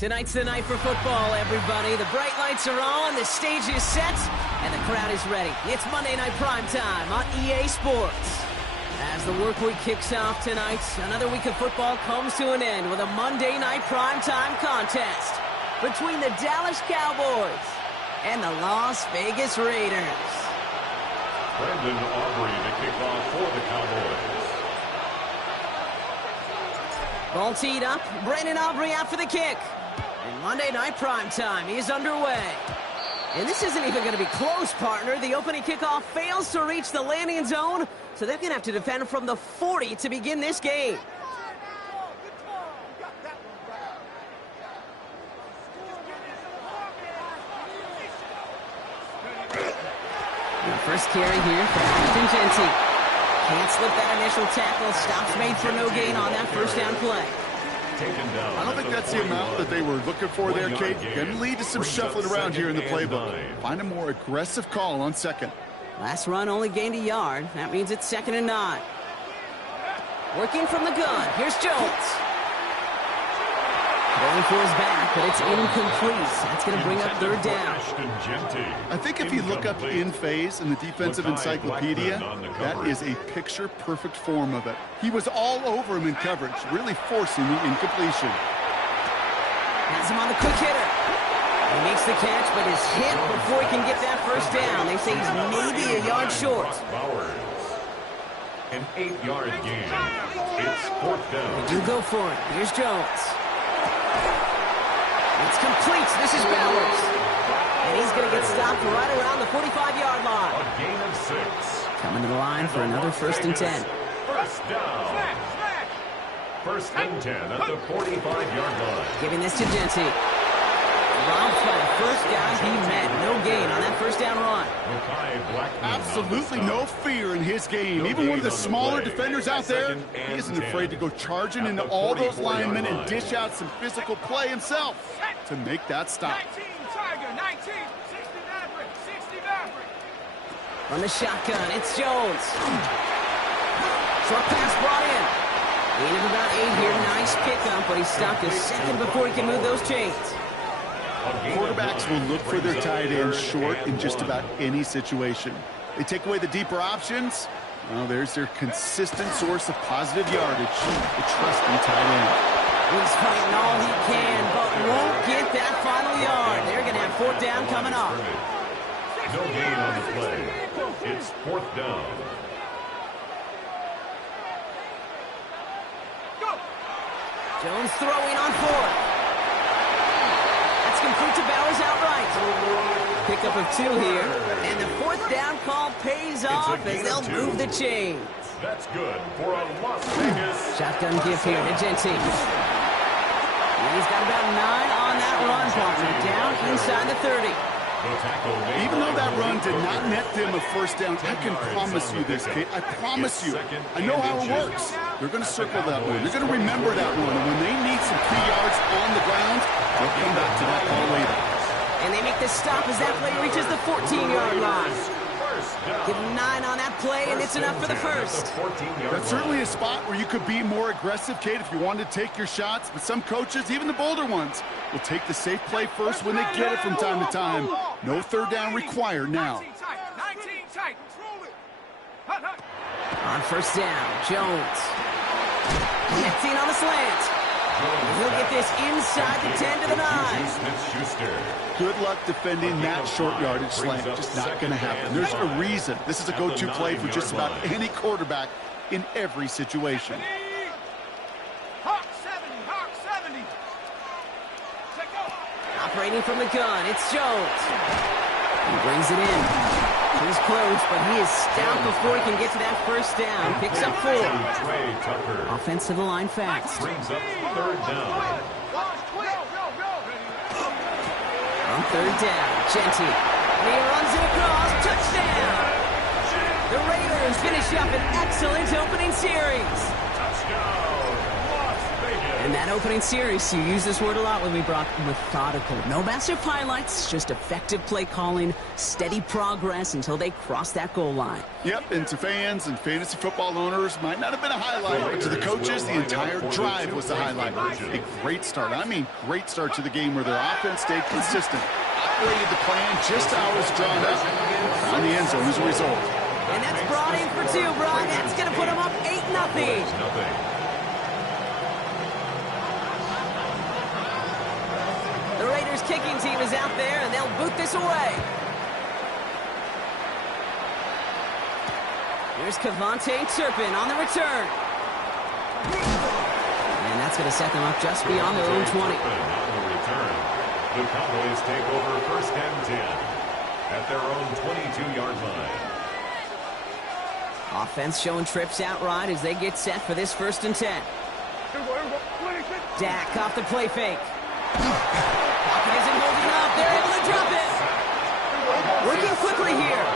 Tonight's the night for football, everybody. The bright lights are on, the stage is set, and the crowd is ready. It's Monday Night Primetime on EA Sports. As the work week kicks off tonight, another week of football comes to an end with a Monday Night Primetime contest between the Dallas Cowboys and the Las Vegas Raiders. Brandon Aubrey to kick off for the Cowboys. Ball teed up, Brandon Aubrey out for the kick. And Monday Night Primetime is underway. And this isn't even going to be close, partner. The opening kickoff fails to reach the landing zone, so they're going to have to defend from the 40 to begin this game. The first carry here for Ashton Jeanty. Can't slip that initial tackle. Stops made for no gain on that first down play. I don't think that's the amount that they were looking for there, Kate. Going to lead to some shuffling around here in the playbook. Find a more aggressive call on second. Last run only gained a yard. That means it's 2nd and 9. Working from the gun. Here's Jones. Going for his back, but it's incomplete. That's going to bring up 3rd down. I think if you look up in phase in the defensive encyclopedia, that is a picture-perfect form of it. He was all over him in coverage, really forcing the incompletion. Has him on the quick hitter. He makes the catch, but is hit before he can get that first down. They say he's maybe a yard short. An 8-yard gain. It's 4th down. They do go for it. Here's Jones. It's complete. This is Bowers. And he's going to get stopped right around the 45-yard line. A gain of 6. Coming to the line for another 1st and 10. First down. 1st and 10 at the 45-yard line. Giving this to Jeanty. Robbed by the first guy he met. No gain on that first down run. Absolutely no fear in his game. Even one of the smaller defenders out there, he isn't afraid to go charging into all those linemen and dish out some physical play himself to make that stop. 19 Tiger, 19, 60 Maverick, 60 Maverick. On the shotgun, it's Jones. Short pass brought in. Gain of about 8 here. Nice pickup, but he stopped a second before he can move those chains. Quarterbacks will look for their tight end short in just about any situation. They take away the deeper options. Well, there's their consistent source of positive yardage, the trusting tight end. He's fighting all he can, but won't get that final yard. They're going to have 4th down coming up. No gain on the play. It's 4th down. Jones throwing on 4th. Complete to Bowers outright. Pickup of 2 here. And the 4th down call pays off as they'll move the chains. That's good for a Las Vegas. Shotgun give here to Jeanty. And he's got about 9 on that run, partner. Down inside the 30. Even though that run did not net them a first down, I can promise you this, Kate. I promise you. I know how it works. They're going to circle that one. They're going to remember that one. And when they need some key yards on the ground, they'll come back to that ball later. And they make the stop as that play reaches the 14-yard line. Give them 9 on that play, and it's enough for the first. That's certainly a spot where you could be more aggressive, Kate, if you wanted to take your shots. But some coaches, even the bolder ones, will take the safe play first when they get it from time to time. No 3rd down required now. 19 tight. On 1st down, Jones. Connecting on the slant. He'll get this inside the 10 to the 9. Good luck defending that short yardage slant. Just not going to happen. There's a reason. This is a go-to play for just about any quarterback in every situation. Hawk 70. Operating from the gun, it's Jones. He brings it in. He's close, but he is stout before he can get to that first down. Picks up 4. Offensive line fast. Brings up 3rd down. On 3rd down, Jeanty. And he runs it across. Touchdown! The Raiders finish up an excellent opening series. Touchdown, Las Vegas. And In that opening series, you use this word a lot with me, Brock. Methodical. No massive highlights, just effective play calling, steady progress until they cross that goal line. Yep, and to fans and fantasy football owners, might not have been a highlight, but to the coaches, the entire drive was the highlight. A great start. I mean, great start to the game where their offense stayed consistent. Operated the plan just how it was drawn up. Found the end zone as a result. And that's brought in for two, Brock. That's going to put them up 8-0. The Raiders kicking team is out there, and they'll boot this away. Here's Kevontae Turpin on the return. And that's going to set them up just beyond their own 20. On the return, the Cowboys take over first and 10 at their own 22-yard line. Offense showing trips outright as they get set for this first and 10. Dak off the play fake. Pocket isn't holding up. They're able to drop it. Working quickly here.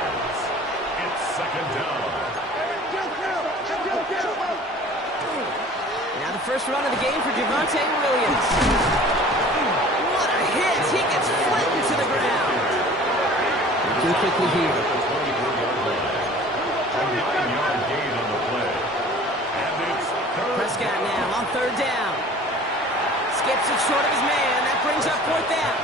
It's second down. Now the first run of the game for Javonte Williams. What a hit. He gets flattened to the ground. Working quickly here. A 9-yard gain on the play. And it's Prescott now on third down. Skips it short of his man. That brings up fourth down.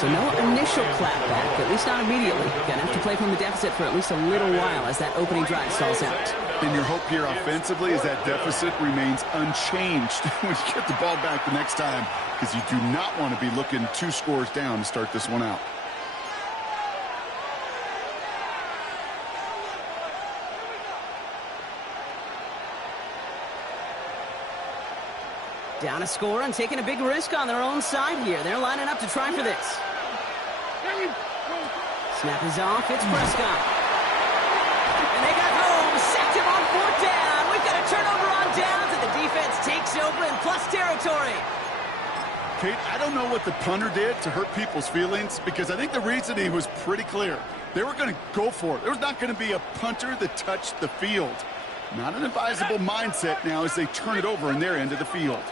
So no initial clapback, at least not immediately. Gonna have to play from the deficit for at least a little while as that opening drive stalls out. And your hope here offensively is that deficit remains unchanged when you get the ball back the next time, because you do not want to be looking 2 scores down to start this one out. Down a score and taking a big risk on their own side here. They're lining up to try for this. Snap is off. It's Prescott. And they got home. Sacked him on fourth down. We've got a turnover on downs, and the defense takes over in plus territory. Kate, I don't know what the punter did to hurt people's feelings, because I think the reasoning was pretty clear. They were going to go for it. There was not going to be a punter that touched the field. Not an advisable mindset now as they turn it over in their end of the field.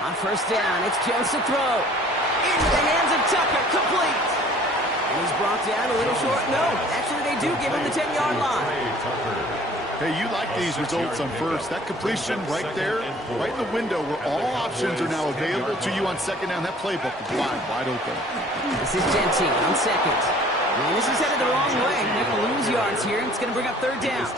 On first down, it's Jones to throw. Into the hands of Tucker, complete. And he's brought down a little short. No, actually they do give him the 10-yard line. Hey, you like these results on first. That completion right there, right in the window where all options are now available to you on second down. That playbook is wide open. This is Gentine on second. And this is headed the wrong way. They're going to lose yards here. It's going to bring up third down.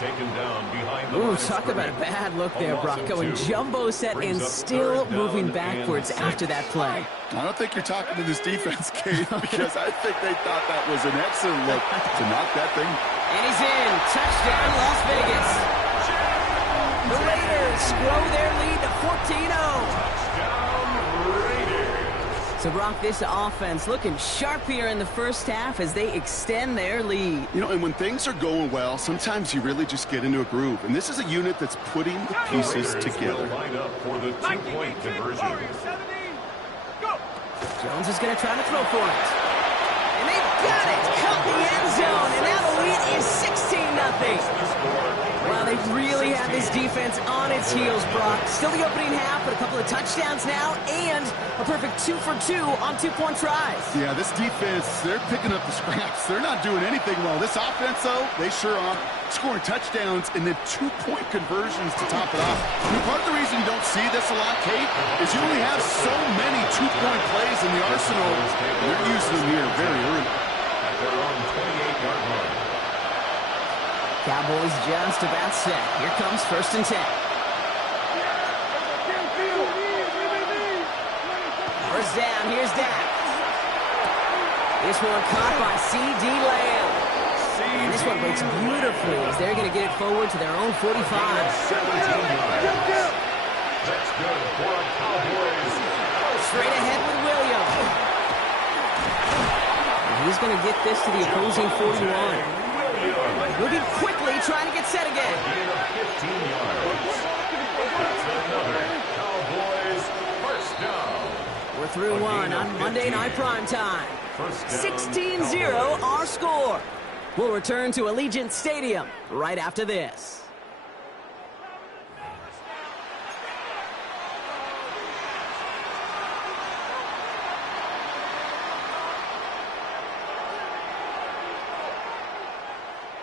Ooh, talk about a bad look there, Brock. Going jumbo set and still moving backwards after that play. I don't think you're talking to this defense, Kate, because I think they thought that was an excellent look to knock that thing. And he's in. Touchdown, Las Vegas. The Raiders grow their lead to 14-0. So, Brock, this offense looking sharp here in the first half as they extend their lead. You know, and when things are going well, sometimes you really just get into a groove. And this is a unit that's putting the pieces together. Jones is going to try to throw for it. And they've got it. Caught the end zone. And now the lead is 16-0. Well, they really have this defense on its heels, Brock. Still the opening half, but a couple of touchdowns now, and a perfect 2 for 2 on 2-point tries. Yeah, this defense, they're picking up the scraps. They're not doing anything well. This offense, though, they sure are. Scoring touchdowns and then 2-point conversions to top it off. And part of the reason you don't see this a lot, Kate, is you only have so many 2-point plays in the arsenal, and they're using them here very early. At their own 28-yard line. Cowboys just about set. Here comes first and 10. First down, here's Dak. This one caught by C.D. Lamb. And this one breaks beautifully as they're going to get it forward to their own 45. 17 yards. That's good for a Cowboys. Straight ahead with Williams. And he's going to get this to the opposing 41. Moving quickly, trying to get set again. Gain of 15 yards. That's another Cowboys first down. We're through one on Monday Night Primetime. 16-0 our score. We'll return to Allegiant Stadium right after this.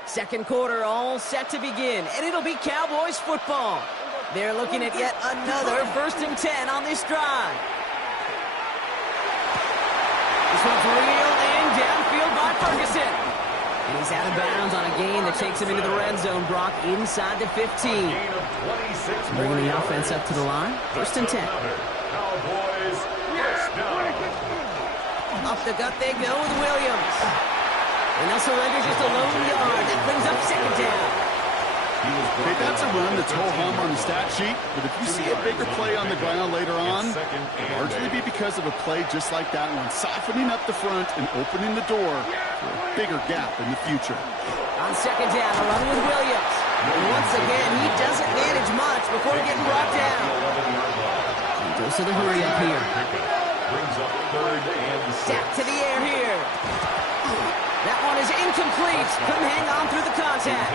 Second quarter all set to begin, and it'll be Cowboys football. They're looking at yet another 1st and 10 on this drive. This one's reeled in downfield by Ferguson. And he's out of bounds on a gain that takes him into the red zone, Brock, inside the 15. Bringing the offense up to the line. 1st and 10. Cowboys, first down. Up the gut they go with Williams. And they'll surrender just a lone yard. That brings up 2nd down. Okay, that's a run that's ho-hum on the stat sheet, but if you see a bigger play on the ground later on, it'll largely be because of a play just like that one, softening up the front and opening the door for a bigger gap in the future. On 2nd down, a run with Williams. And once again, he doesn't manage much before getting brought down. And goes to the hurry up here. Brings up 3rd and 6. Sack to the air here. That one is incomplete. Couldn't hang on through the contact.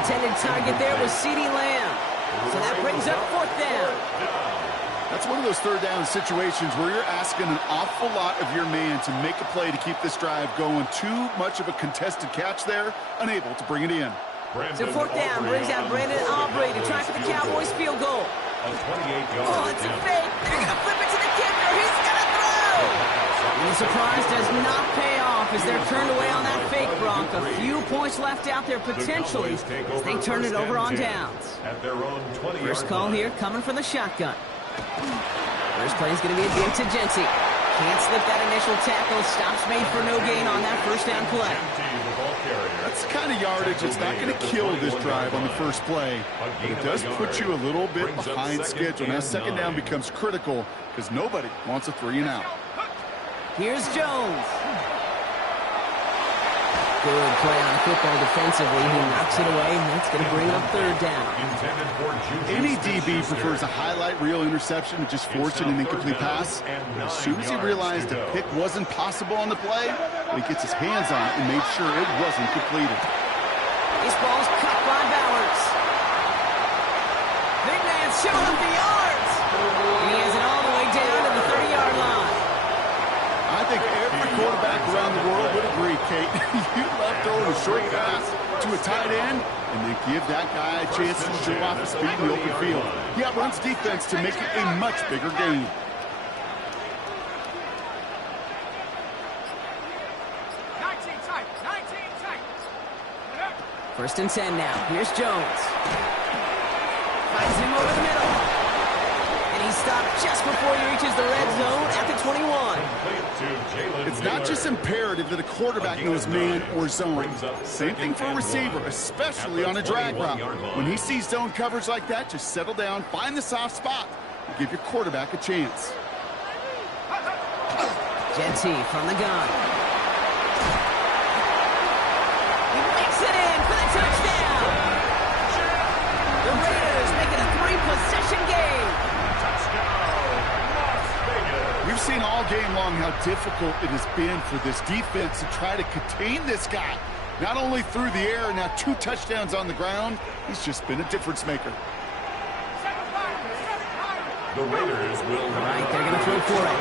Intended target there was CeeDee Lamb. So that brings up 4th down. That's one of those 3rd down situations where you're asking an awful lot of your man to make a play to keep this drive going. Too much of a contested catch there, unable to bring it in. So 4th down brings out Brandon Aubrey to try for the Cowboys field goal. A 28-yard. Oh, it's a fake. They're going to flip it to the kicker. He's going to throw. And the surprise does not pay off as they're turned away on that fake, Brock. A few points left out there potentially as they turn it over on downs. At their own 20-yard First call line. here coming from the shotgun. First play is going to be a dig to Genty. Can't slip that initial tackle. Stops made for no gain on that 1st down play. That's the kind of yardage that's not going to kill this drive on the first play, but it does put you a little bit behind schedule. Now 2nd down becomes critical because nobody wants a 3 and out. Here's Jones. Good play on football defensively. He knocks it away, and that's going to bring up 3rd down. Any DB prefers a highlight reel interception to just forcing an incomplete pass. As soon as he realized a pick wasn't possible on the play, he gets his hands on it and made sure it wasn't completed. This ball's cut by Bowers. Big man's showing up the yards. He has it all the way down to the 30-yard line. I think every quarterback around the world would agree, Kate. You love throwing a short pass to a tight end and then give that guy a chance to show off his speed in the open field. He outruns defense to make it a much bigger game. First and 10 now. Here's Jones. Finds him over the middle. And he's stopped just before he reaches the red zone at the 21. It's not just imperative that a quarterback knows man or zone. Same thing for a receiver, especially on a drag route. When he sees zone coverage like that, just settle down, find the soft spot, and give your quarterback a chance. Genty from the gun. He makes it in for the touchdown. The Raiders make it a 3-possession game. We've seen all game long how difficult it has been for this defense to try to contain this guy. Not only through the air, now 2 touchdowns on the ground. He's just been a difference maker. The Raiders will. All right, they're going to throw for it.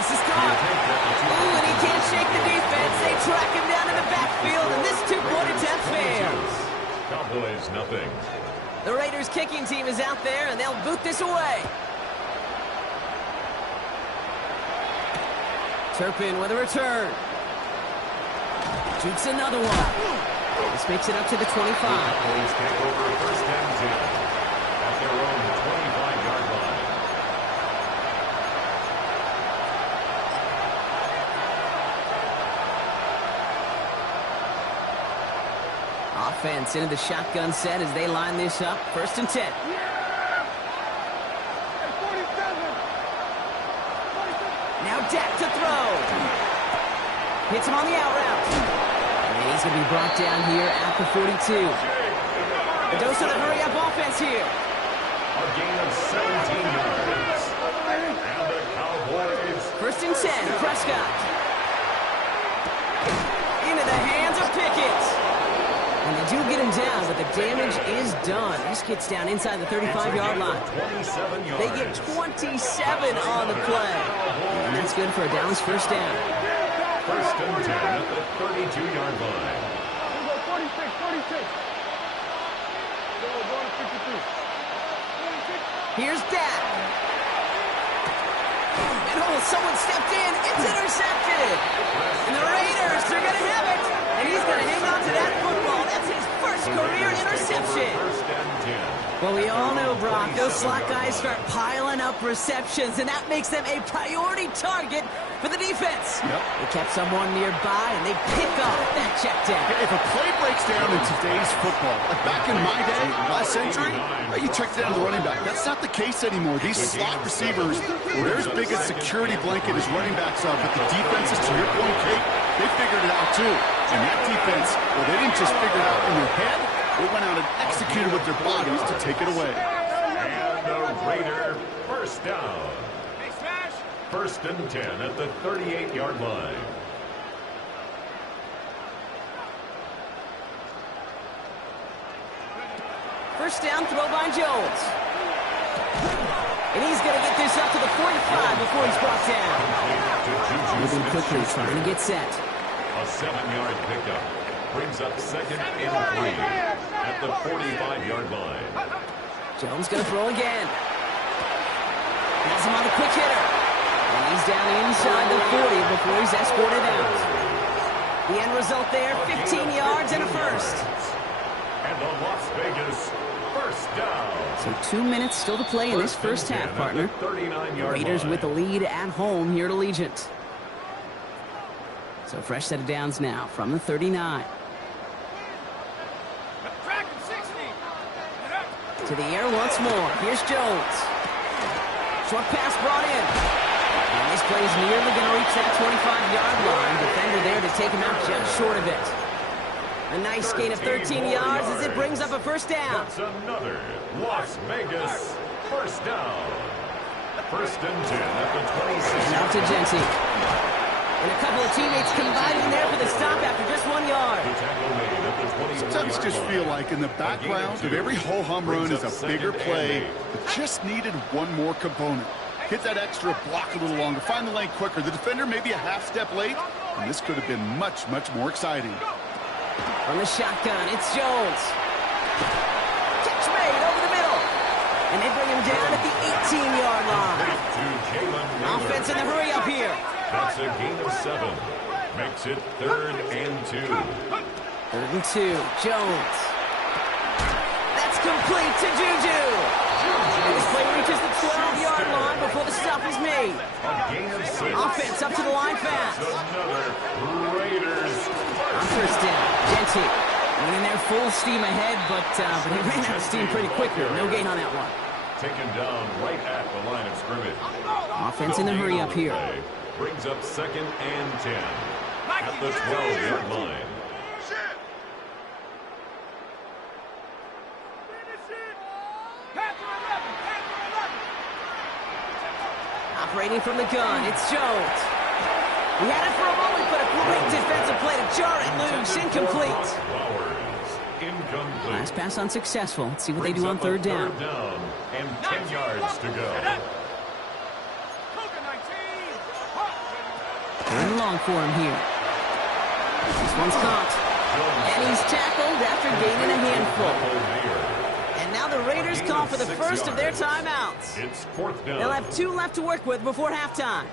This is caught. Ooh, and he can't shake the defense. They track him down in the backfield, and this 2-point attempt fails. Cowboys, nothing. The Raiders kicking team is out there, and they'll boot this away. Turpin with a return. Shoots another one. This makes it up to the 25. Cowboys take over 1st and 10 at their own 25-yard line. Offense into the shotgun set as they line this up. 1st and 10. Now Dak to throw. Hits him on the out route. And he's going to be brought down here at the 42. The dose of the hurry-up offense here. A gain of 17 yards. And the Cowboys. 1st and 10, Prescott. Into the hands of Pickett. And they do get him down, but the damage is done. This gets down inside the 35-yard line. They get 27 on the play. And that's good for a Dallas 1st down. First and 10 at the 32-yard line. We'll go 46, 46. Go to 52. 46. Here's Dak. And oh, someone stepped in. It's intercepted. And the Raiders, they're going to have it. And he's going to hang on to that football. That's his first career interception. First and 10. Well, we all know, Brock, those slot guys start piling up receptions, and that makes them a priority target for the defense. Yep. They kept someone nearby, and they pick off that check down. If a play breaks down in today's football, like back in my day, last century, you check down the running back. That's not the case anymore. These slot receivers, well, they're as big a security blanket as running backs are, but the defenses, to your point, Kate, they figured it out too. And that defense, well, they didn't just figure it out in their head. They went out and executed with their bodies to take it away. And the Raider first down. Hey, Smash. First and 10 at the 38-yard line. First down, throw by Jones. And he's going to get this up to the 45 before he's brought down. Moving quickly, trying to get set. A 7-yard pickup brings up second and 3 at the 45-yard line. Jones going to throw again. Has him on the quick hitter. And he's down inside the 40 before he's escorted out. The end result there, 15 yards and a first. And the Las Vegas first down. So 2 minutes still to play in this first half, partner. 39-yard Raiders line. with the lead at home here at Allegiant. So fresh set of downs now from the 39. Track him, 60. Get up. To the air once more. Here's Jones. Short pass brought in. And this play's nearly going to reach that 25-yard line. Defender there to take him out just short of it. A nice gain of 13 yards as it brings up a first down. That's another Las Vegas first down. First and 10 at the 26. Now to Genty. And a couple of teammates combining there for the stop after just 1 yard. The tackle made at the 24-yard Sometimes just line. feel like in the background of every ho-hum run is a bigger play that just needed one more component. Hit that extra block a little longer, find the lane quicker. The defender may be a half step late, and this could have been much, much more exciting. From the shotgun, it's Jones. Catch made over the middle. And they bring him down at the 18-yard line. To Jalen Nailor. Offense in the hurry up here. That's a gain of 7. Makes it 3rd and 2. 3rd and 2. Jones. That's complete to Juju. And this play reaches the 12-yard line before the stop is made. A gain of 6. Offense up to the line fast. Another Raiders. On first down, Genty went in there full steam ahead, but he ran out of steam pretty quickly. No gain on that one. Taken down right at the line of scrimmage. Offense in the hurry up here. Play brings up 2nd and 10 at the 12-yard line. Operating from the gun, it's Jones. He had it for a moment, but a great defensive play to jar it loose. Incomplete. Flowers, incomplete. Last pass unsuccessful. Let's see what they Brings do on up 3rd a down. 3rd down and 10 yards to go. 3rd and long for him here. This one's caught. And he's tackled after gaining a handful. And now the Raiders call for the first of their timeouts. It's 4th down. They'll have 2 left to work with before halftime.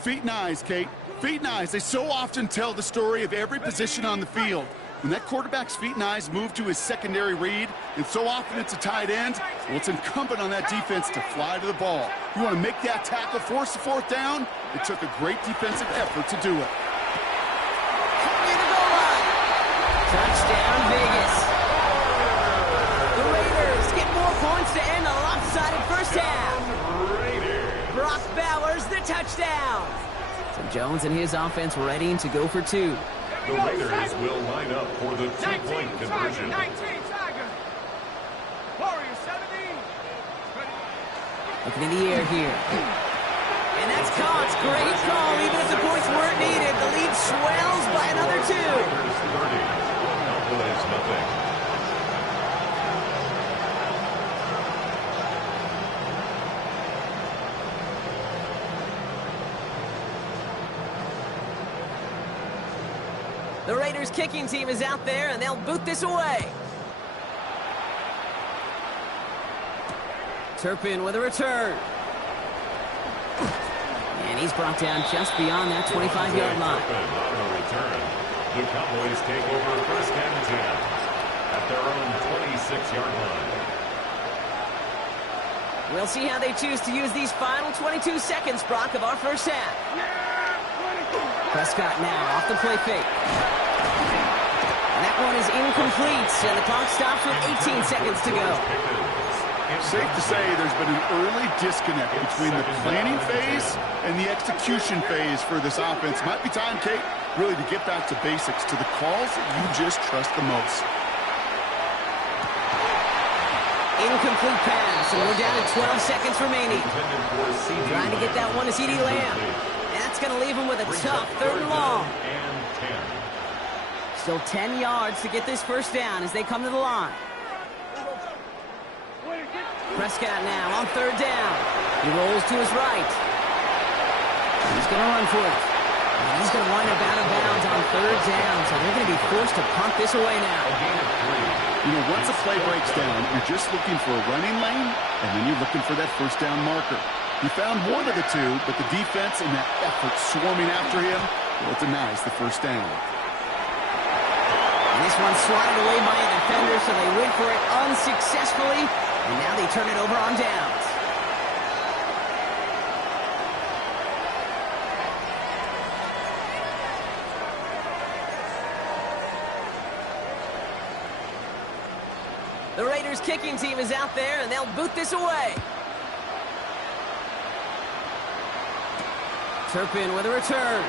Feet and eyes, Kate. Feet and eyes. They so often tell the story of every position on the field. When that quarterback's feet and eyes move to his secondary read, and so often it's a tight end, well, it's incumbent on that defense to fly to the ball. You want to make that tackle, force the 4th down? It took a great defensive effort to do it. Near the goal line. Touchdown, Vegas. The Raiders get more points to end a lopsided first half. Brock Bowers, the touchdown. So Jones and his offense ready to go for 2. The Raiders will line up for the 2-point conversion. 19 Tigers. Warriors 17. Looking in the air here. And that's caught. Great call, even if the points weren't needed. The lead swells by another 2. Raiders 30. Cowboys nothing. Raiders kicking team is out there, and they'll boot this away. Turpin with a return. And he's brought down just beyond that 25-yard line. On the return, the Cowboys take over first and 10 at their own 26-yard line. We'll see how they choose to use these final 22 seconds, Brock, of our first half. Prescott now off the play fake. And that one is incomplete, and the clock stops with 18 seconds to go. Safe to say there's been an early disconnect between the planning phase and the execution phase for this offense. Might be time, Kate, really to get back to basics, to the calls that you just trust the most. Incomplete pass, and we're down to 12 seconds remaining. Trying to get that one to CeeDee Lamb. That's going to leave him with a tough 3rd and long. Still 10 yards to get this first down as they come to the line. Prescott now on 3rd down. He rolls to his right. He's going to run for it. And he's going to wind up out of bounds on 3rd down, so they're going to be forced to punt this away now. You know, once a play breaks down, you're just looking for a running lane, and then you're looking for that first down marker. He found one of the two, but the defense and that effort swarming after him, well, it denies the first down. And this one's swatted away by a defender, so they went for it unsuccessfully, and now they turn it over on downs. The Raiders kicking team is out there, and they'll boot this away. Turpin with a return.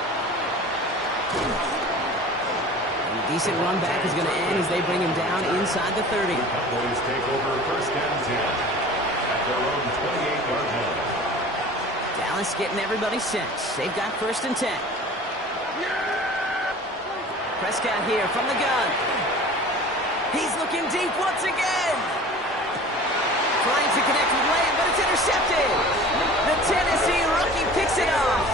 And a decent run back is going to end as they bring him down inside the 30. The Cowboys take over first and 10 at their own 28-yard line. Dallas getting everybody set. They've got 1st and 10. Prescott here from the gun. He's looking deep once again. Trying to connect with Lamb, but it's intercepted. The Tennessee rookie picks it off.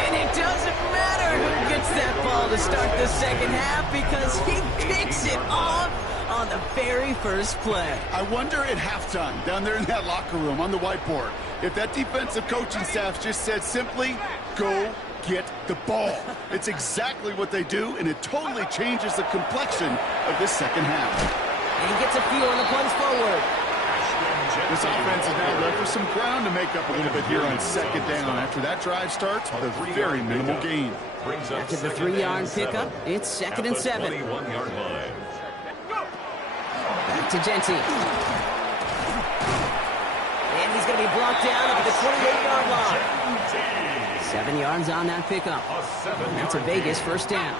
And it doesn't matter who gets that ball to start the second half because he picks it off on the very first play. I wonder at halftime, down there in that locker room on the whiteboard, if that defensive coaching staff just said simply, go get the ball. It's exactly what they do, and it totally changes the complexion of this second half. And he gets a feel on the plunge forward. This offense is now left with some ground to make up a little bit here on 2nd down. After that drive starts with a very minimal gain. After the 3-yard pickup, it's 2nd and 7. Back to Genty. And he's going to be blocked down up at the 28-yard line. 7 yards on that pickup. That's a Vegas first down.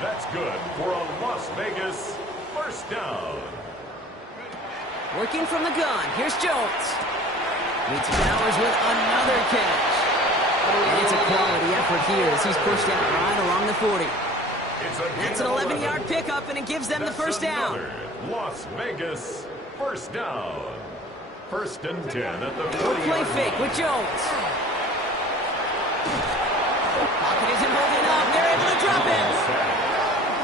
That's good for a Las Vegas first down. Working from the gun. Here's Jones. Meets Bowers with another catch. And it's a quality effort here as he's pushed out right along the 40. That's an 11-yard pickup, and it gives them the first down. Las Vegas first down. 1st and 10 at the 40. Play fake with Jones. Pocket isn't holding up. They're able to drop it.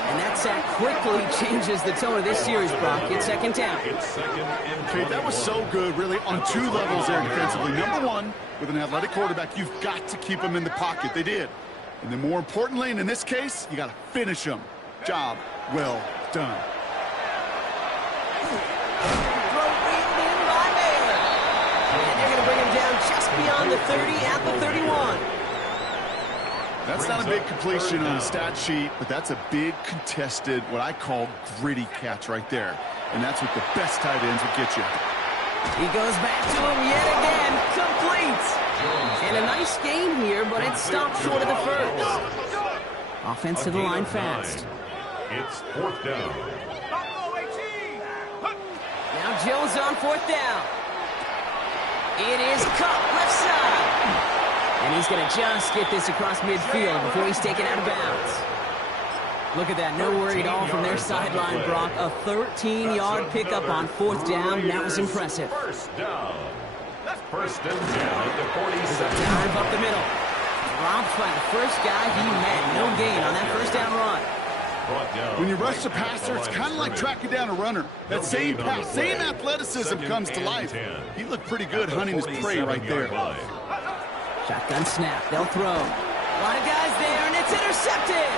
And that sack quickly changes the tone of this series, Brock. It's 2nd down. Okay, that was so good, really, on 2 levels there defensively. Number 1, with an athletic quarterback, you've got to keep him in the pocket. They did. And then more importantly, and in this case, you got to finish him. Job well done. Throw wheeled in by Baylor. And they're going to bring him down just beyond the 30 at the 31. That's not a big completion on a stat sheet, but that's a big contested, what I call gritty catch right there. And that's what the best tight ends will get you. He goes back to him yet again. Complete. And a nice game here, but it stopped short of the first. Offense to the line fast. It's 4th down. Now Jones on 4th down. It is Kupp left side. And he's going to just get this across midfield before he's taken out of bounds. Look at that. No worry at all from their sideline, Brock. A 13-yard pickup on 4th down. That was impressive. First down. 1st and 10 at the 47. Dive up the middle. Dropped by the first guy he met. No gain on that first down run. When you rush the passer, it's kind of like tracking down a runner. That same pass, same athleticism comes to life. He looked pretty good hunting his prey right there. Shotgun snap. They'll throw. A lot of guys there, and it's intercepted.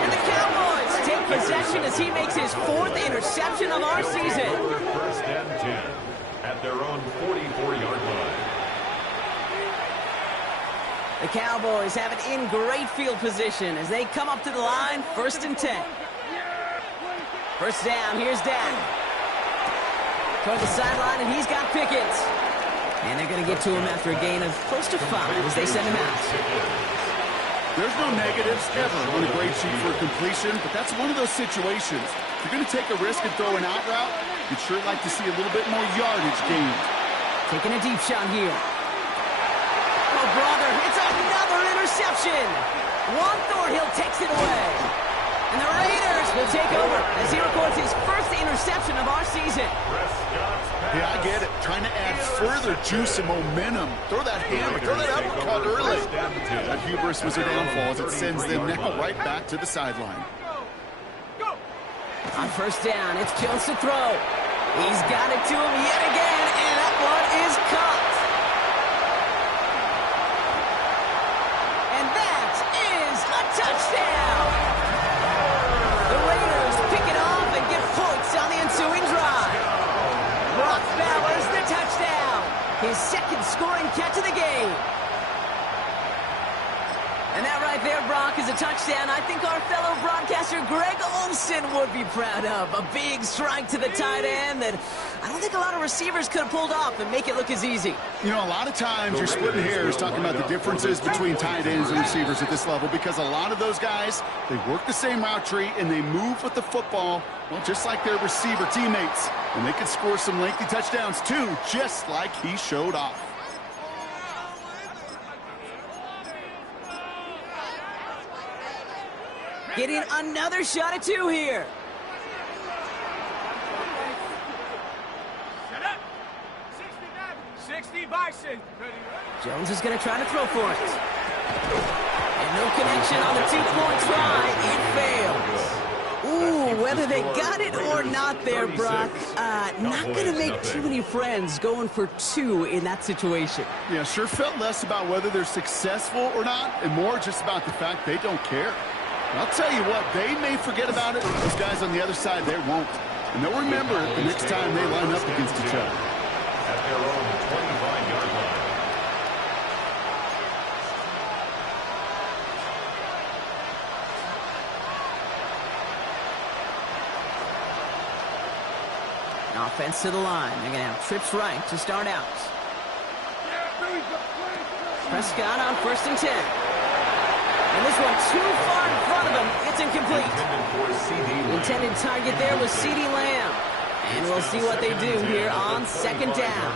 And the Cowboys take possession as he makes his 4th interception of our season. First and 10 at their own 44-yard line. The Cowboys have it in great field position as they come up to the line, 1st and 10. First down, here's Dak. Toward the sideline, and he's got Pickett. And they're going to get to him after a gain of close to 5 as they send him out. There's no negatives ever on a great shoot for a completion, but that's one of those situations. If you're going to take a risk and throw an out route, you'd sure like to see a little bit more yardage gained. Taking a deep shot here. Oh, brother, it's another interception. Juan Thornhill takes it away. And the Raiders will take over as he records his 1st interception of our season. Yeah, I get it. Trying to add further juice and momentum. Throw that hammer, throw that uppercut early. That hubris was their downfall as it sends them now right back to the sideline. On first down, it's Jones to throw. He's got it to him yet again, and that one is caught. And that is a touchdown. The Raiders pick it off and get points on the ensuing drive. Brock Bowers the touchdown. His 2nd scoring catch of the game. And that right there, Brock, is a touchdown I think our fellow broadcaster Greg Olsen would be proud of. A big strike to the tight end that I don't think a lot of receivers could have pulled off and make it look as easy. You know, a lot of times you're splitting hairs talking about the differences between tight ends and receivers at this level because a lot of those guys, they work the same route tree and they move with the football, well, just like their receiver teammates. And they can score some lengthy touchdowns too, just like he showed off. Getting another shot at 2 here. Set up. 60 Bison. Jones is going to try to throw for it. And no connection on the 2-point try. It fails. Ooh, whether they got it or not there, Brock, not going to make too many friends going for 2 in that situation. Yeah, sure felt less about whether they're successful or not and more just about the fact they don't care. I'll tell you what, they may forget about it. Those guys on the other side, they won't. And they'll remember it the next time they line up against each other. At their own 25-yard line. Offense to the line. They're going to have trips right to start out. Prescott on 1st and 10. And this one too far in front of him. It's incomplete. The intended target there was CeeDee Lamb. And we'll see what they do here on 2nd down.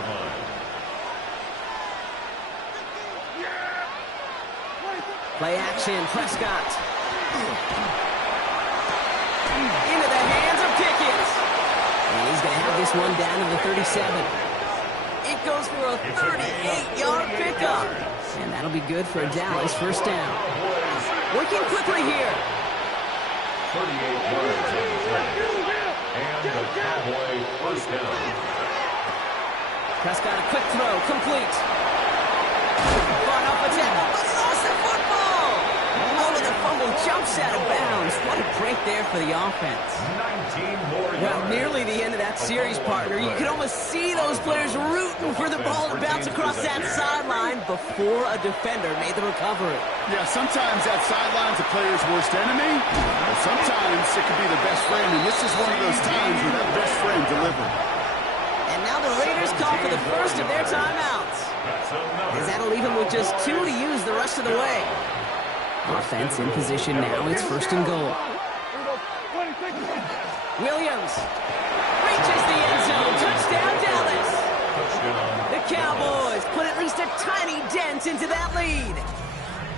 Play action, Prescott. Into the hands of Pickett. And he's going to have this one down to the 37. It goes for a 38-yard pickup. And that'll be good for a Dallas 1st down. Working quickly here. 38 yards on the play. And the Cowboy 1st down. Prescott, a quick throw, complete. Fought off a tackle, but lost the football. Oh, the fumble jumps out of bounds. What a break there for the offense. 19 more yards. Well, nearly the end of that series, partner. You could almost see those players rooting for the ball to bounce across that sideline before a defender made the recovery. Yeah, sometimes that sideline's a player's worst enemy, but sometimes it could be the best friend, and this is one of those times where that best friend delivered. And now the Raiders call for the first of their timeouts, as that'll leave them with just 2 to use the rest of the way. Offense in position now. It's 1st and goal. Williams reaches the end zone. Touchdown, Dallas. The Cowboys put at least a tiny dent into that lead.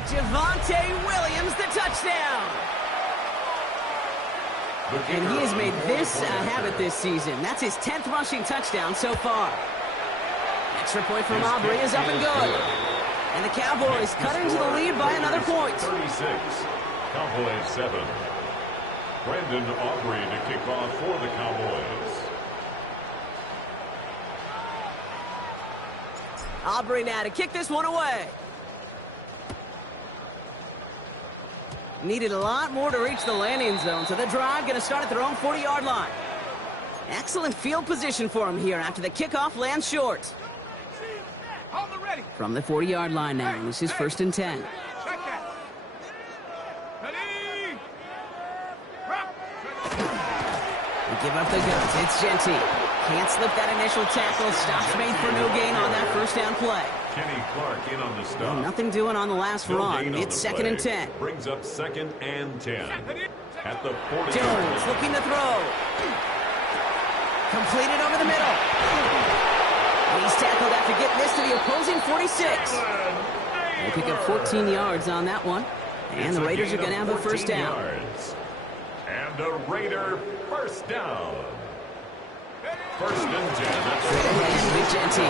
Javonte Williams, the touchdown. And he has made this a habit this season. That's his 10th rushing touchdown so far. Extra point from Aubrey is up and good. And the Cowboys cut into the lead by another point. 36. Cowboys 7. Brandon Aubrey to kick off for the Cowboys. Aubrey now to kick this one away. Needed a lot more to reach the landing zone, so the drive going to start at their own 40-yard line. Excellent field position for him here after the kickoff lands short. From the 40-yard line now, this is 1st and 10. They give up the guns. It's Genty. Can't slip that initial tackle. Stops made for no gain on that first down play. Kenny Clark in on the stop. Nothing doing on the last run. It's 2nd and 10. Brings up 2nd and 10. At the 40. Jones looking to throw. Completed over the middle. He's tackled after getting this to the opposing 46. They pick up 14 yards on that one. And the Raiders are going to have a first down. And a Raider first down. 1st and 10. And with Genty.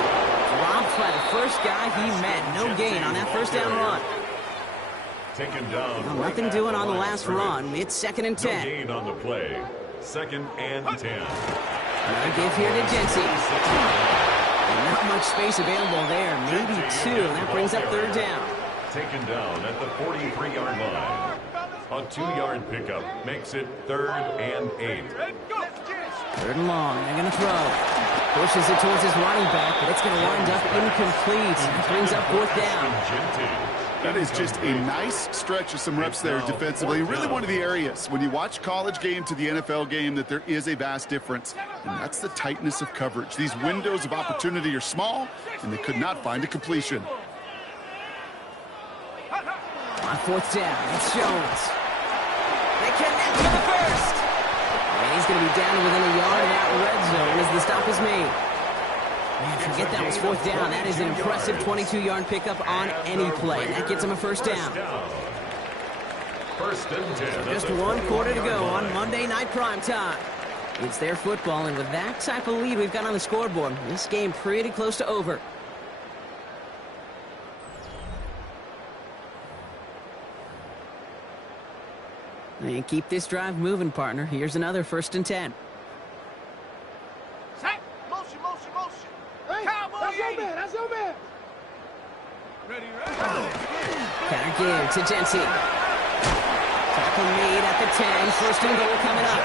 Dropped by the first guy he met. No gain on that first down run. Taken down. Well, nothing doing on the last run. It's 2nd and 10. No gain on the play. 2nd and 10. Another give here to Genty. Not much space available there. Maybe 2. That brings up 3rd down. Taken down at the 43-yard line. A 2-yard pickup makes it 3rd and 8. 3rd and long. They're going to throw. Pushes it towards his running back, but it's going to wind up incomplete. That brings up 4th down. That is just a nice stretch of some reps there defensively. Really one of the areas when you watch college game to the NFL game that there is a vast difference. And that's the tightness of coverage. These windows of opportunity are small, and they could not find a completion. On 4th down, it's Jones. They connect for the first. And he's going to be down within a yard of that red zone as the stop is made. Man, forget that was 4th down. That is an impressive 22-yard pickup on any play. And that gets him a first down. 1st and 10. Just 1 quarter to go on Monday Night Primetime. It's their football, and with that type of lead we've got on the scoreboard, this game pretty close to over. And keep this drive moving, partner. Here's another 1st and 10. Motion, motion, motion. Hey, Cowboy, that's your man, that's your man. Ready, ready. Counter give to Genty. Tackle made at the 10. 1st and goal coming up.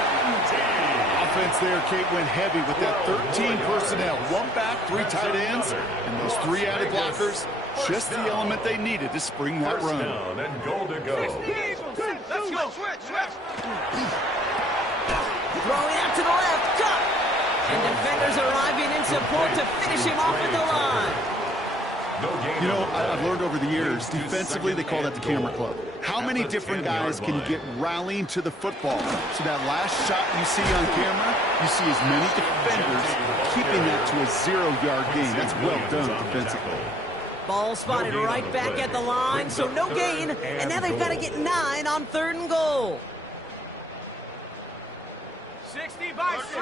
Offense there, Kate, went heavy with that 13 personnel. 1 back, 3 tight ends, and those 3 added blockers. Just the element they needed to spring that run. Down and goal to go. Let's go. Switch. Throwing out to the left. Cut. And defenders arriving in support to finish him off at the line. You know, I've learned over the years, defensively, they call that the camera club. How many different guys can you get rallying to the football? So that last shot you see on camera, you see as many defenders keeping that to a 0-yard gain. That's well done defensively. Ball spotted right back at the line, so no gain. And now they've got to get 9 on 3rd and goal. 60 by 6.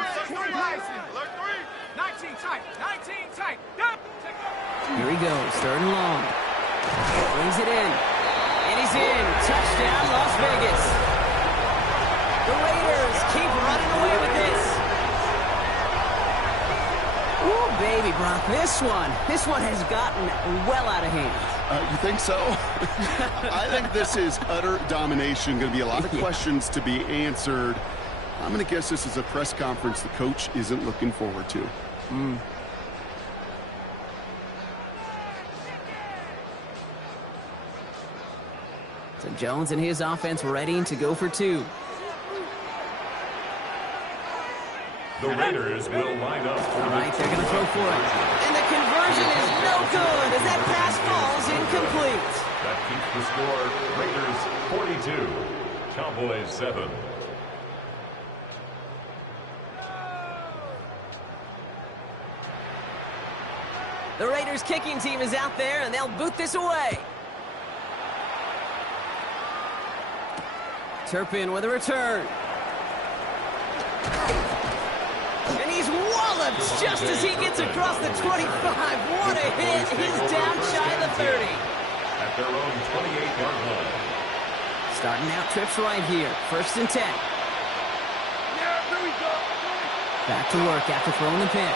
19 tight. 19 tight. Here he goes, 3rd and long. Brings it in. And he's in. Touchdown, Las Vegas. The Raiders keep running away with this. Ooh, baby, Brock, this one has gotten well out of hand. You think so? I think this is utter domination. Going to be a lot of questions to be answered. I'm going to guess this is a press conference the coach isn't looking forward to. So Jones and his offense ready to go for 2. The Raiders will line up for Right, they're going to throw for it. And the conversion is no good as that pass falls incomplete. That keeps the score. Raiders 42, Cowboys 7. The Raiders kicking team is out there, and they'll boot this away. Turpin with a return. And he's walloped just as he gets across the 25. What a hit. He's down shy of the 30. At their own 28-yard line. Starting out trips right here. 1st and 10. Back to work after throwing the pick.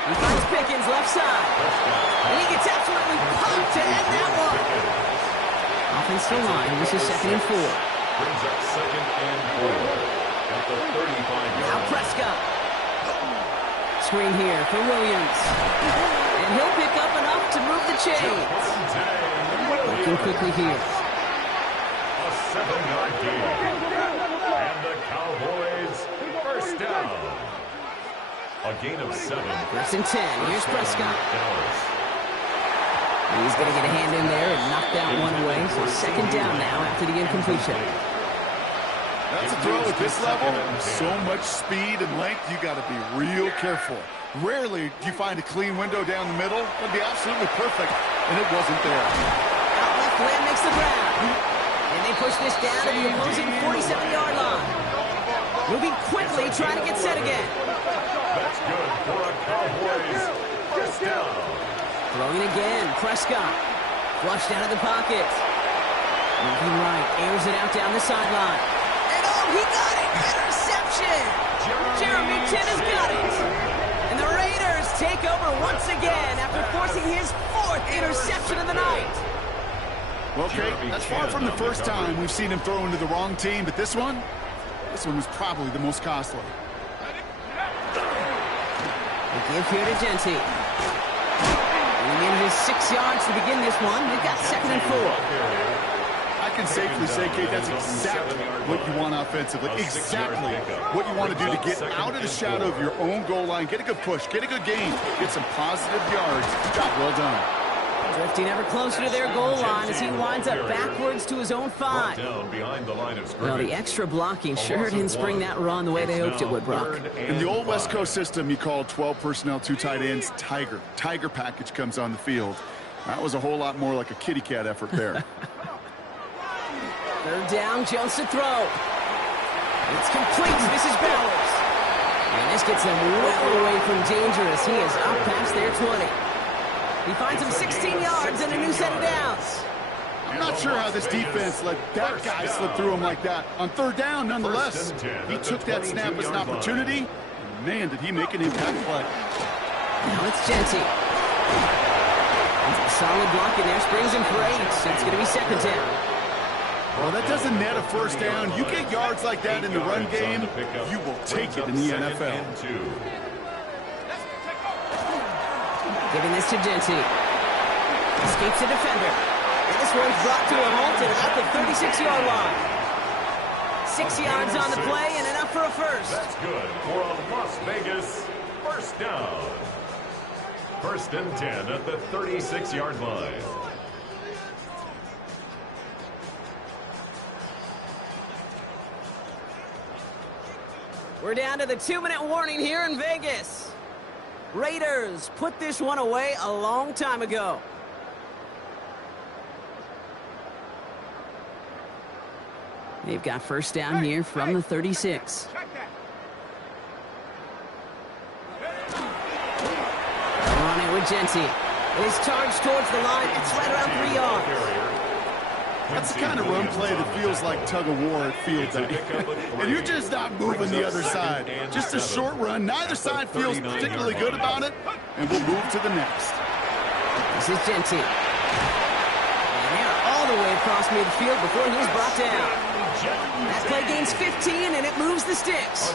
He finds Pickens left side. And he gets absolutely pumped to end that one. Offensive line, this is 2nd and 4. Brings up 2nd and 4 at the 35-yard Now line. Prescott. Screen here for Williams. And he'll pick up enough to move the chains. Working quickly here. A 7-yard gain. And the Cowboys first down. A gain of 7. 1st and 10. Here's Prescott. Dallas. He's going to get a hand in there and knock that one away. So 2nd down now after the incompletion. That's a throw at this level. So much speed and length, you got to be real careful. Rarely do you find a clean window down the middle. It'd be absolutely perfect, and it wasn't there. Out left, Lamb makes the grab. And they push this down to the opposing 47-yard line. Moving quickly, trying to get set again. That's good for a Cowboys first down. Throwing again, Prescott. Flushed out of the pocket. Moving right, airs it out down the sideline. And oh, he got it! Interception! Jeremy Chinn has got it! And the Raiders take over once again after forcing his 4th interception of the night. Well, Kate, that's far from the first time we've seen him throw into the wrong team, but this one was probably the most costly. They give here to Genty. He manages 6 yards to begin this one. They've got 2nd and 4. I can safely say, Kate, that's exactly what you want offensively. Exactly what you want to do to get out of the shadow of your own goal line, get a good push, get a good gain, get some positive yards. Job well done. Drifting ever closer to their goal line as he winds up backwards to his own 5. Down behind the line of scrimmage. Well, the extra blocking sure didn't spring that run the way they hoped it would, Brock. In the old West Coast system, you call 12 personnel, 2 tight ends, Tiger. Tiger package comes on the field. That was a whole lot more like a kitty cat effort there. 3rd down, Jones to throw. It's complete. This is Bowers. And this gets him well away from dangerous. He is up past their 20. He finds him 16 yards and a new set of downs. I'm not sure how this defense let that guy slip through him like that. On 3rd down, nonetheless, he took that snap as an opportunity. And man, did he make an impact play. Now it's Genty. Solid block in there. Springs him for 8. So it's going to be 2nd down. Well, that doesn't net a first down. You get yards like that in the run game, you will take it in the NFL. Giving this to Genty. Escapes the defender. And this one's brought to a halt at about the 36-yard line. 6 yards on the play and enough for a first. That's good for a Las Vegas first down. 1st and 10 at the 36-yard line. We're down to the 2-minute warning here in Vegas. Raiders put this one away a long time ago. They've got first down here from the 36. On it with Genty. It is charged towards the line. It's right around 3 yards. That's the kind of run play that feels like tug-of-war at field day. And you're just not moving the other side. Just a short run. Neither side feels particularly good about it. And we'll move to the next. This is Genty. And they're all the way across midfield before he's brought down. That play gains 15, and it moves the sticks.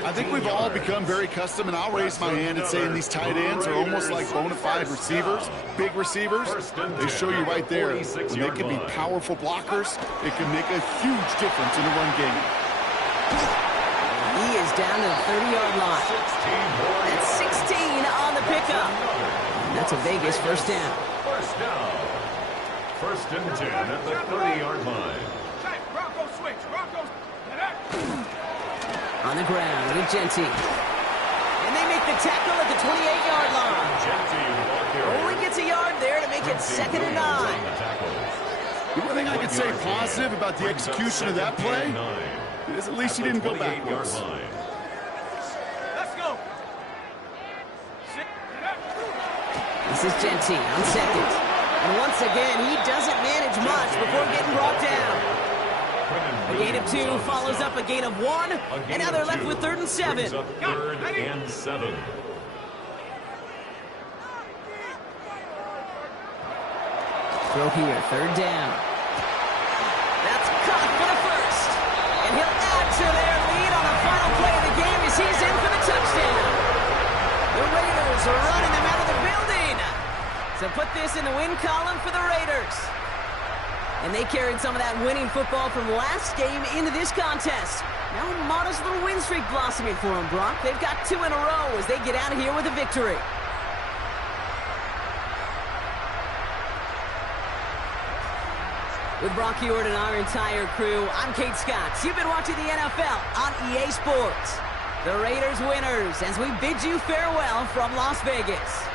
I think we've all become very accustomed, and I'll raise my hand and say these tight ends are almost like bona fide receivers, big receivers. They show you right there, when they can be powerful blockers, it can make a huge difference in the run game. He is down to the 30-yard line. That's 16 on the pickup. And that's a Vegas first down. First down. 1st and 10 at the 30-yard line. On the ground with Genty. And they make the tackle at the 28-yard line. Only gets a yard there to make it 2nd and 9. The one thing I could say positive about the execution of that play is at least he didn't go backwards. Let's go. This is Genty on 2nd. And once again, he doesn't manage much before getting brought down. A gain of 2 follows up a gain of 1, and now they're left with 3rd and 7. Up 3rd and 7. Throw here, 3rd down. That's caught for the first. And he'll add to their lead on the final play of the game as he's in for the touchdown. The Raiders are running them out of the building. So put this in the win column for the Raiders. And they carried some of that winning football from last game into this contest. Now a modest little win streak blossoming for them, Brock. They've got 2 in a row as they get out of here with a victory. With Brock Huard and our entire crew, I'm Kate Scott. You've been watching the NFL on EA Sports. The Raiders winners as we bid you farewell from Las Vegas.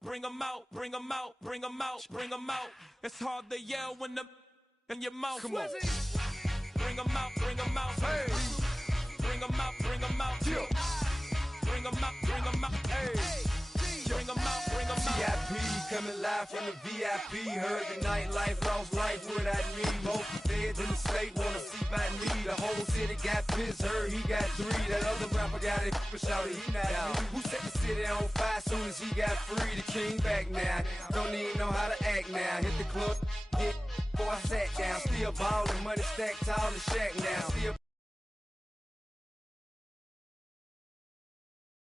Bring 'em out, bring 'em out, bring 'em out, bring 'em out. It's hard to yell when the in your mouth. Come on. Bring 'em out, bring 'em out. Hey. Bring 'em out, bring 'em out. Yeah. Bring 'em out, bring 'em out. Hey. Bring 'em out, bring 'em out. VIP coming live from the VIP. Heard the nightlife, lost life without me. Most feds in the state wanna see by me. The whole city got pissed, heard he got 3. That other rapper got it, but shouted he not me. Who set the city on fire soon as he got free? The king back now, don't even know how to act now. Hit the club, before I sat down. Still ballin', money stacked tall in the shack now. Still